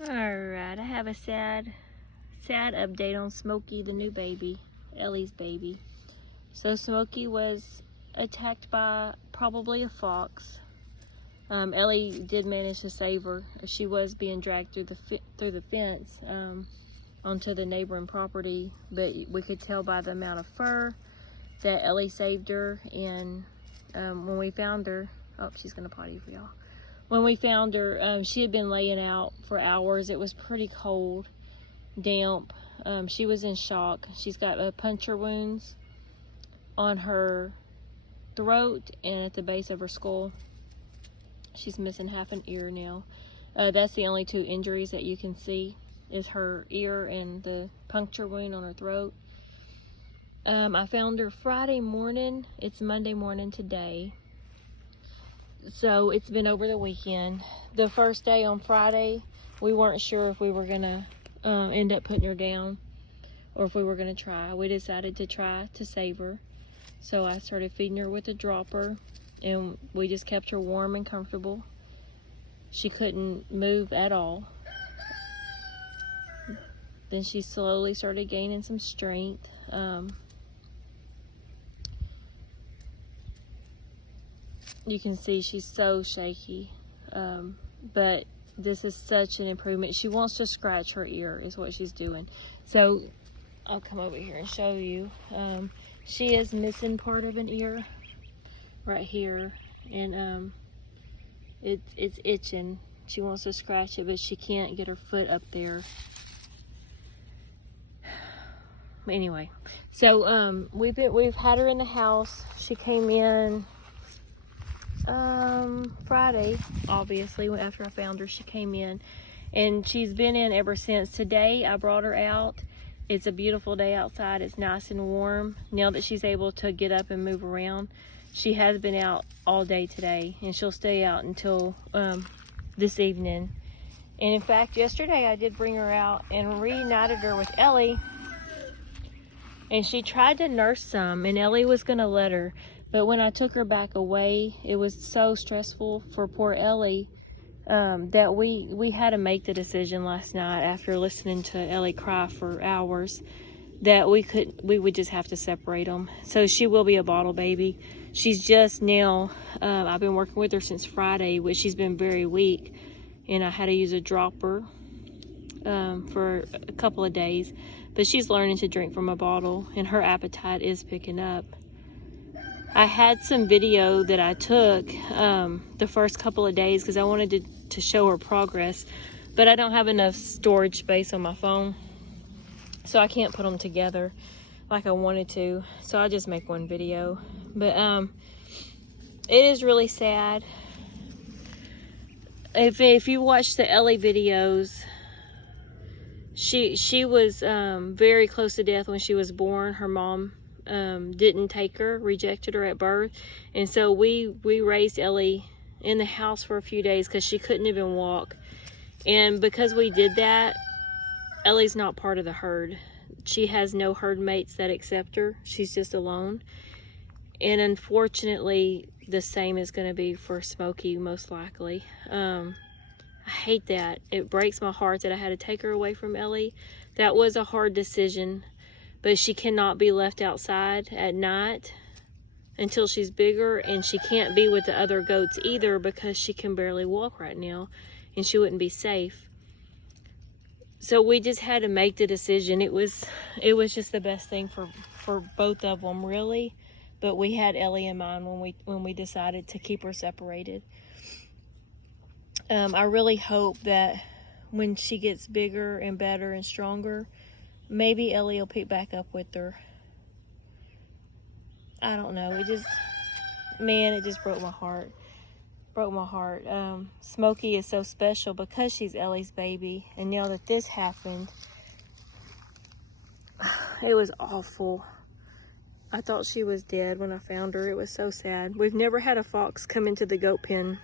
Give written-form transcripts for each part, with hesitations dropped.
Alright, I have a sad update on Smoky, the new baby, Ellie's baby. So Smoky was attacked by probably a fox. Ellie did manage to save her. She was being dragged through the fence onto the neighboring property, but we could tell by the amount of fur that Ellie saved her. And when we found her, oh, she's gonna potty for y'all. When we found her, she had been laying out for hours. It was pretty cold, damp. She was in shock. She's got puncture wounds on her throat and at the base of her skull. She's missing half an ear now. That's the only two injuries that you can see, is her ear and the puncture wound on her throat. I found her Friday morning. It's Monday morning today. So it's been over the weekend. The first day on Friday, we weren't sure if we were gonna end up putting her down or if we were gonna try. We decided to try to save her. So I started feeding her with a dropper, and we just kept her warm and comfortable. She couldn't move at all. Then she slowly started gaining some strength. You can see she's so shaky, but this is such an improvement. She wants to scratch her ear is what she's doing. So I'll come over here and show you. She is missing part of an ear right here, and it's itching. She wants to scratch it, but she can't get her foot up there. Anyway, so we've had her in the house. She came in Friday, obviously, after I found her. She came in, and she's been in ever since. Today I brought her out. It's a beautiful day outside. It's nice and warm now that she's able to get up and move around. She has been out all day today, and she'll stay out until this evening. And in fact, yesterday I did bring her out and reunited her with Ellie, and she tried to nurse some, and Ellie was gonna let her. But when I took her back away, it was so stressful for poor Ellie that we had to make the decision last night, after listening to Ellie cry for hours, that we would just have to separate them. So she will be a bottle baby. She's just now, I've been working with her since Friday, which she's been very weak, and I had to use a dropper for a couple of days. But she's learning to drink from a bottle, and her appetite is picking up. I had some video that I took the first couple of days because I wanted to show her progress, but I don't have enough storage space on my phone, so I can't put them together like I wanted to, so I just make one video. But it is really sad. If you watch the Ellie videos, she was very close to death when she was born. Her mom didn't take her, rejected her at birth, and so we raised Ellie in the house for a few days because she couldn't even walk. And because we did that, Ellie's not part of the herd. She has no herd mates that accept her. She's just alone. And unfortunately, the same is going to be for Smoky, most likely. I hate that. It breaks my heart that I had to take her away from Ellie. That was a hard decision. But she cannot be left outside at night until she's bigger, and she can't be with the other goats either because she can barely walk right now, and she wouldn't be safe. So we just had to make the decision. It was just the best thing for both of them, really. But we had Ellie in mind when we decided to keep her separated. I really hope that when she gets bigger and better and stronger, maybe Ellie will pick back up with her. I don't know. It just broke my heart. Broke my heart. Smoky is so special because she's Ellie's baby. And now that this happened, it was awful. I thought she was dead when I found her. It was so sad. We've never had a fox come into the goat pen.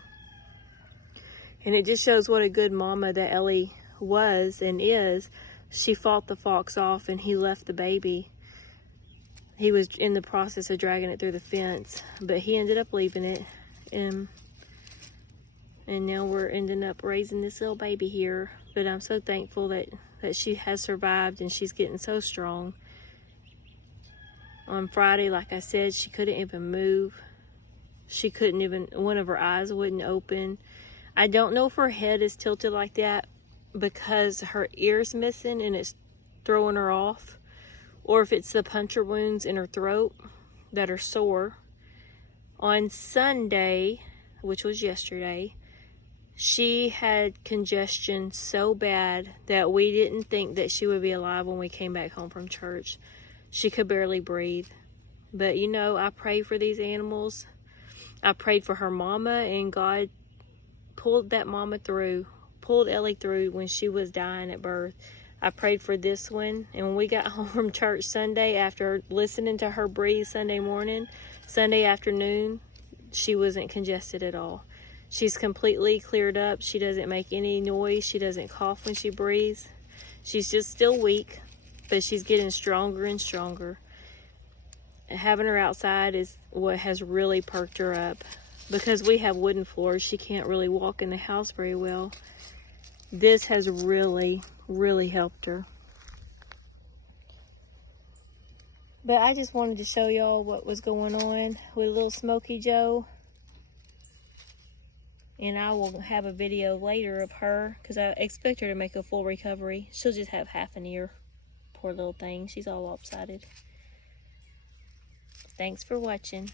And it just shows what a good mama that Ellie was and is. She fought the fox off, and he left the baby. He was in the process of dragging it through the fence, but he ended up leaving it. And And now we're ending up raising this little baby here. But I'm so thankful that she has survived and she's getting so strong. On Friday, like I said, she couldn't even move. She couldn't even, one of her eyes wouldn't open. I don't know if her head is tilted like that because her ear's missing and it's throwing her off, or if it's the puncture wounds in her throat that are sore. On Sunday, which was yesterday, she had congestion so bad that we didn't think that she would be alive when we came back home from church. She could barely breathe. But you know, I pray for these animals. I prayed for her mama, and God pulled that mama through, pulled Ellie through when she was dying at birth. I prayed for this one, and when we got home from church Sunday, after listening to her breathe Sunday morning, Sunday afternoon, she wasn't congested at all. She's completely cleared up. She doesn't make any noise. She doesn't cough when she breathes. She's just still weak, but she's getting stronger and stronger. And having her outside is what has really perked her up. Because we have wooden floors, she can't really walk in the house very well. This has really, really helped her. But I just wanted to show y'all what was going on with little Smoky Joe. And I will have a video later of her, because I expect her to make a full recovery. She'll just have half an ear. Poor little thing. She's all lopsided. Thanks for watching.